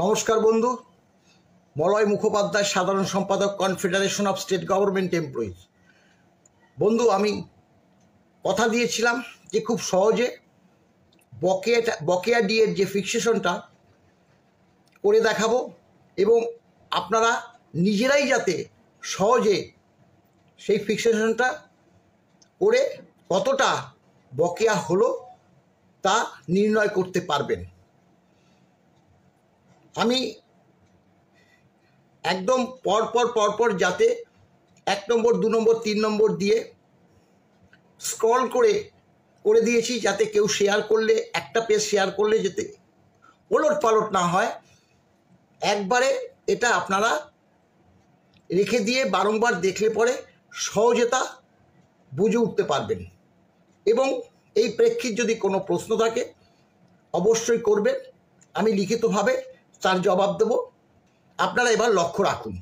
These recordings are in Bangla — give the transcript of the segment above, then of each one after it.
নমস্কার বন্ধু, মলয় মুখোপাধ্যায়, সাধারণ সম্পাদক, confederation of state government employees. বন্ধু, আমি কথা দিয়েছিলাম যে খুব সহজে বকেয়া ডিএর যে ফিক্সেশনটা করে দেখাবো এবং আপনারা নিজেরাই যাতে সহজে সেই ফিক্সেশনটা করে কতটা বকেয়া হলো তা নির্ণয় করতে পারবেন। আমি একদম পরপর যাতে 1 নম্বর 2 নম্বর 3 নম্বর দিয়ে স্ক্রল করে দিয়েছি, যাতে কেউ শেয়ার করলে, একটা পেজ শেয়ার করলে যাতে ওলট পালট না হয়। একবারে এটা আপনারা রেখে দিয়ে বারংবার দেখলে পরে সহজে তা বুঝে উঠতে পারবেন। এবং এই প্রেক্ষিত যদি কোনো প্রশ্ন থাকে অবশ্যই করবেন, আমি লিখিতভাবে তার জবাব দেব। আপনারা এবার লক্ষ্য রাখুন,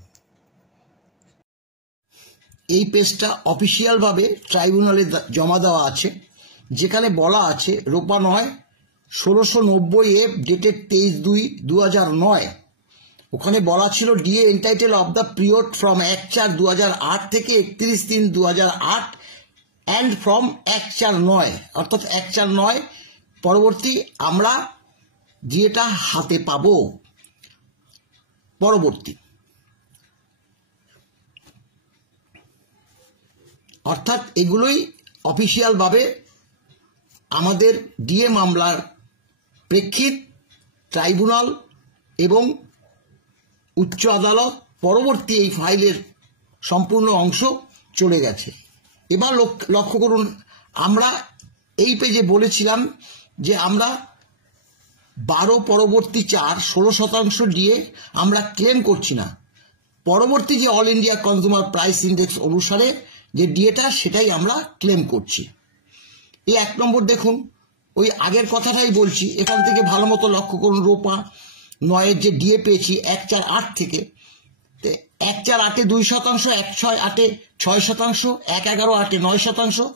এই পেজটা অফিসিয়ালভাবে ট্রাইব্যুনালে জমা দেওয়া আছে, যেখানে বলা আছে রোপা 9 1690 ডেটেড 23/2/2009। ওখানে বলা ছিল DA entitle of the period from 1/4/2008 থেকে 31/3/2008 অ্যান্ড ফ্রম 1/4/9, অর্থাৎ 1/4/9 পরবর্তী আমরা ডিএটা হাতে পাবো পরবর্তী, অর্থাৎ এগুলোই অফিসিয়ালভাবে আমাদের ডিএ মামলার প্রেক্ষিত ট্রাইব্যুনাল এবং উচ্চ আদালত পরবর্তী এই ফাইলের সম্পূর্ণ অংশ চলে গেছে। এবার লক্ষ্য করুন, আমরা এই পেজে বলেছিলাম যে আমরা 12 পরবর্তী 4 16% ডিএ আমরা ক্লেম করছি না। পরবর্তী যে all India consumer price index অনুসারে যে ডিএটা সেটাই আমরা ক্লেম করছি। এই 1 নম্বর দেখুন, ওই আগের কথাটাই বলছি, এখান থেকে ভালো মতো লক্ষ্য করুন। রোপা 9 যে ডিএ পেয়েছি 1/4/8 থেকে, 1/4/8 2%, 1/6/8 6%, 1/11/8 9%,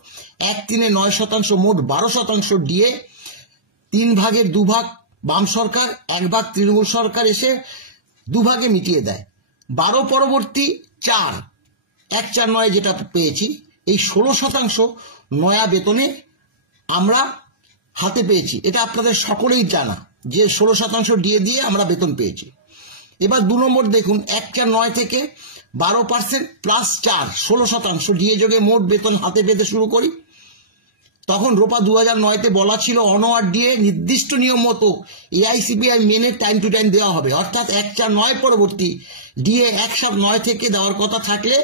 1/3 9%, মোট 12% ডিএ। 3 ভাগের 2 ভাগ বাম সরকার, 1 ভাগ তৃণমূল সরকার এসে 2 ভাগে মিটিয়ে দেয়। 12 পরবর্তী 4 1/4/9 যেটা পেয়েছি, এই 16% নয়া বেতনে আমরা হাতে পেয়েছি। এটা আপনাদের সকলেই জানা যে 16% ডিএ দিয়ে আমরা বেতন পেয়েছি। এবার 2 নম্বর দেখুন, 1/4/9 থেকে 12% প্লাস 4 16% ডিএ যোগে মোট বেতন হাতে পেতে শুরু করি। তখন রোপা 2009-তে বলা ছিল অনওয়ার্ড ডিএ নির্দিষ্ট নিয়ম মতো এআইসিপিআই মেনে টাইম টু টাইম দেওয়া হবে, অর্থাৎ 1/4/9 পরবর্তী ডিএ 1/7/9 থেকে দেওয়ার কথা থাকলে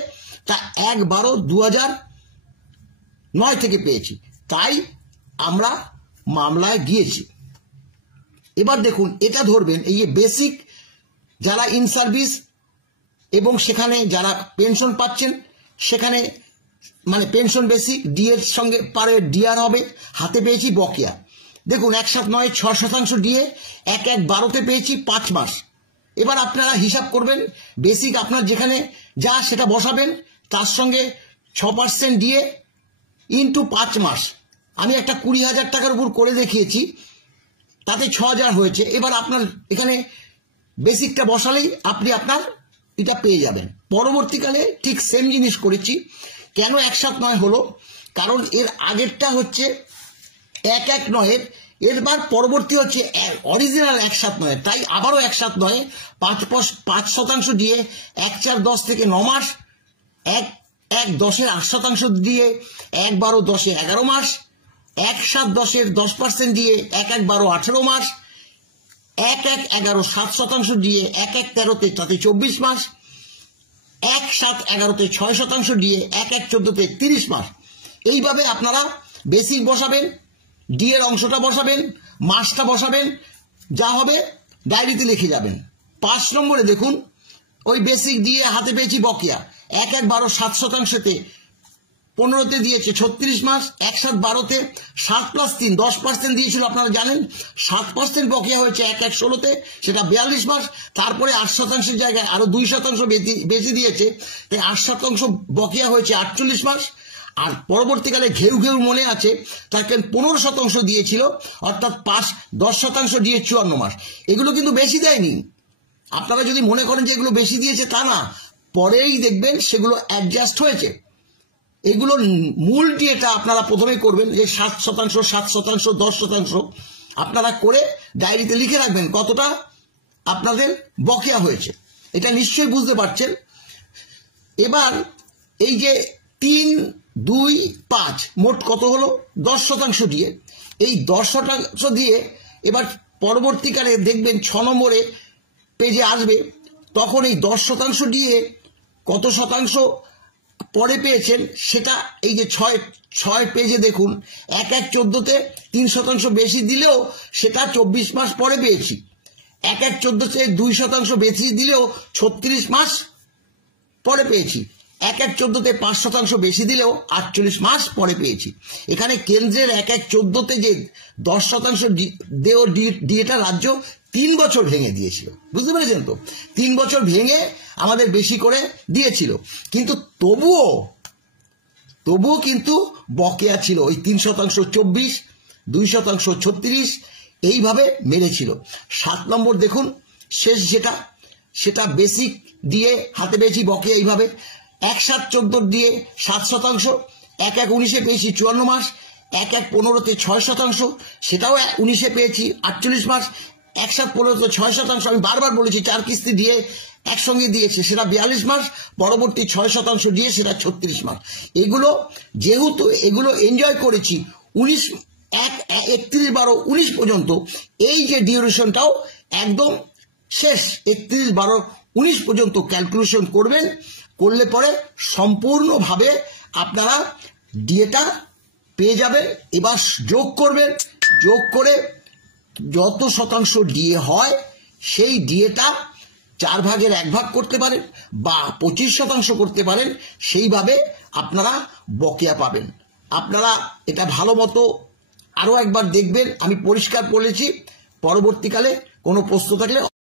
তা 1/12/2009 থেকে পেয়েছি, তাই আমরা মামলায় গিয়েছি। এবার দেখুন, এটা ধরবেন এই যে বেসিক যারা ইন সার্ভিস এবং সেখানে যারা পেনশন পাচ্ছেন, সেখানে মানে পেনশন বেসিক ডিএর সঙ্গে পারে ডিআর হবে, হাতে পেয়েছি বকেয়া। দেখুন 1/7/9 6% ডিএ 1/1/12-তে পেয়েছি 5 মাস। এবার আপনারা হিসাব করবেন, বেসিক আপনার যেখানে যা সেটা বসাবেন, তার সঙ্গে 6% ডিএ ইন্টু 5 মাস। আমি একটা 20,000 টাকার উপর করে দেখিয়েছি, তাতে 6,000 হয়েছে। এবার আপনার এখানে বেসিকটা বসালেই আপনি আপনার এটা পেয়ে যাবেন। পরবর্তীকালে ঠিক সেম জিনিস করেছি। কেন 1/7/9 হলো? কারণ এর আগেরটা হচ্ছে 1/1/9, এরবার পরবর্তী হচ্ছে অরিজিনাল 1/7/9, তাই আবারও 1/7/9 5% দিয়ে 1/4/10 থেকে 9 মাস, 1/1/10 8% দিয়ে 1/12/10 11 মাস, 1/7/10 10% দিয়ে 1/1/12 18 মাস, 1/1/11 7% দিয়ে 1/1/13 তাতে 24 মাস, 1/7/11 6% দিয়ে 1/1/14 30 মাস। এইভাবে আপনারা বেসিক বসাবেন, ডিএর অংশটা বসাবেন, মাসটা বসাবেন, যা হবে ডায়েরিতে লিখে যাবেন। 5 নম্বরে দেখুন, ওই বেসিক ডিএ হাতে পেয়েছি বকেয়া 1/1/12 7%-তে 15-তে দিয়েছে 36 মাস, 1/7/12-তে 7 + 3 10% দিয়েছিল আপনারা জানেন, 7% বকেয়া হয়েছে 1/1/16-তে, সেটা 42 মাস। তারপরে 8% জায়গায় আরো 2% বেশি দিয়েছে, তাই 8% বকেয়া হয়েছে 48 মাস। আর পরবর্তীকালে ঘেউ মনে আছে, তাকে 15% দিয়েছিল, অর্থাৎ 10% দিয়ে 54 মাস। এগুলো কিন্তু বেশি দেয়নি, আপনারা যদি মনে করেন যে এগুলো বেশি দিয়েছে, তা না, পরেই দেখবেন সেগুলো অ্যাডজাস্ট হয়েছে। এগুলো মূল ডিএটা আপনারা প্রথমেই করবেন, যে 7%, 7%, 10% আপনারা করে ডায়েরিতে লিখে রাখবেন কতটা আপনাদের বকেয়া হয়েছে। এটা নিশ্চয়ই বুঝতে পারছেন। এবার এই যে 3, 2, 5 মোট কত হলো? 10% দিয়ে। এই 10% দিয়ে এবার পরবর্তীকালে দেখবেন 6 নম্বরে পেজে আসবে, তখন এই 10% দিয়ে কত শতাংশ পরে পেয়েছেন সেটা এই যে 6 পেজে দেখুন, 1/14তে 3% বেশি দিলেও সেটা 24 মাস পরে পেয়েছি। 1/14তে 2% বেশি দিলেও 36 মাস পরে পেয়েছি। 1/14তে 5% বেশি দিলেও 48 মাস পরে পেয়েছি। এখানে কেন্দ্রের 1/14তে যে 10% দেও ডিএটা রাজ্য 3 বছর ভেঙে দিয়েছিল, বুঝতে পেরেছেন তো? 3 বছর ভেঙে আমাদের বেশি করে দিয়েছিল, কিন্তু তবুও কিন্তু বকেয়া ছিল ওই 3% 24, 2% 36, এইভাবে মেরেছিল। 7 নম্বর দেখুন, শেষ যেটা, সেটা বেসিক দিয়ে হাতে পেয়েছি বকেয়া এইভাবে। 1/7/14 দিয়ে 7%, 1/1/19 পেয়েছি 54 মাস, 1/1/15তে 6%, সেটাও 19 পেয়েছি 48 মাস, 1/7/15তে 6%, আমি বারবার বলেছি 4 কিস্তি দিয়ে একসঙ্গে দিয়েছে, সেটা 42 মাস, পরবর্তী 6% দিয়ে সেটা 36 মাস। এগুলো যেহেতু এগুলো এনজয় করেছি 31/12/19 পর্যন্ত, এই যে ডিউরেশনটাও একদম শেষ 31/12/19 পর্যন্ত ক্যালকুলেশন করবেন। করলে পরে সম্পূর্ণভাবে আপনারা ডিএটা পেয়ে যাবেন। এবার যোগ করবেন, যোগ করে যত শতাংশ ডিএ হয় সেই ডিএটা 4 ভাগের 1 ভাগ করতে পারেন বা 25% করতে পারেন, সেইভাবে আপনারা বকেয়া পাবেন। আপনারা এটা ভালো মতো আরো একবার দেখবেন, আমি পরিষ্কার বলেছি। পরবর্তীকালে কোনো প্রশ্ন থাকলে